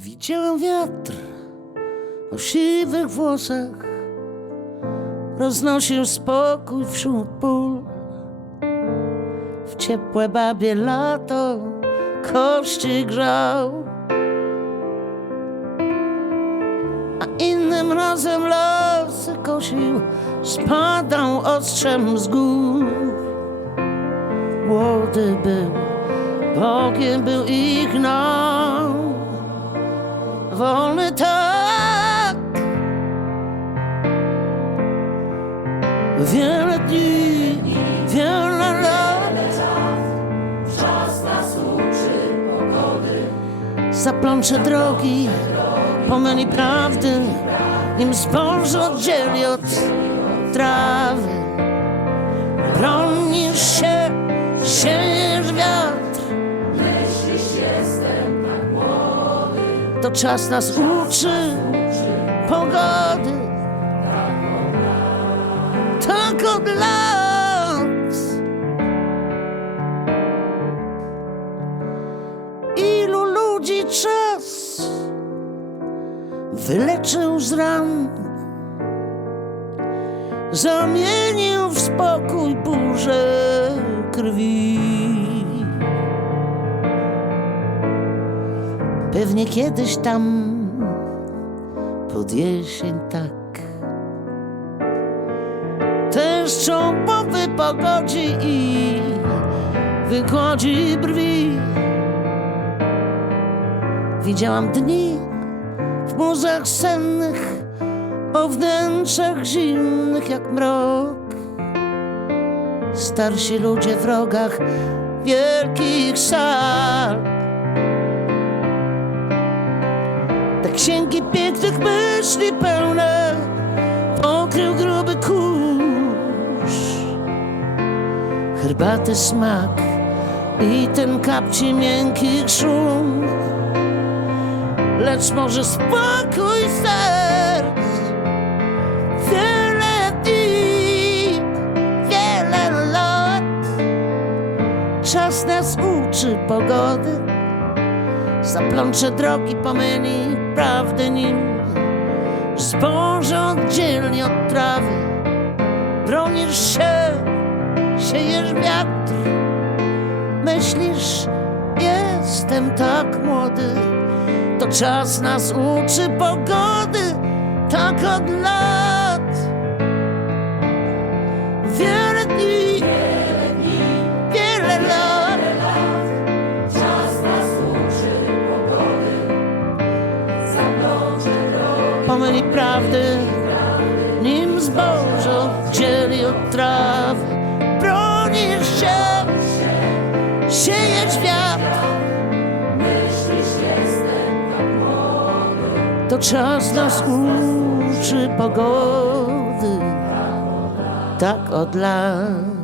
Widziałem wiatr o siwych włosach. Roznosił spokój wśród pól. W ciepłe babie lato kości grzał. A innym razem losy kosił Spadał ostrzem z gór. Młody był, Bogiem był i gnał. Wolny tak. Wiele dni, wiele Zaplącze drogi, pomyli prawdy Nim zboże oddzieli od trawy. Bronisz się, siejesz wiatr. To czas nas uczy pogody. Tak od wyleczył z ran, zamienił w spokój burzę krwi. Pewnie kiedyś tam pod jesień tak. Deszczą po wypogodzi i wychodzi brwi. Widziałam dni w muzach sennych O wnętrzach zimnych jak mrok. Starsi ludzie w rogach wielkich sal. Te księgi pięknych myśli pełne Pokrył gruby kurz. Herbaty smak I ten kapci miękkich szum Lecz może spokój serc. Wiele dni Wiele lat. Czas nas uczy pogody. Zaplącze drogi pomyli prawdy nim. Zboże oddzielnie od trawy. Bronisz się, siejesz wiatr. Myślisz, jestem tak młody czas nas uczy pogody Tak od lat. Wiele dni, wiele lat. Pomyli prawdy, nim zboże oddzieli od trawy. Czas nas uczy pogody, tak od lat.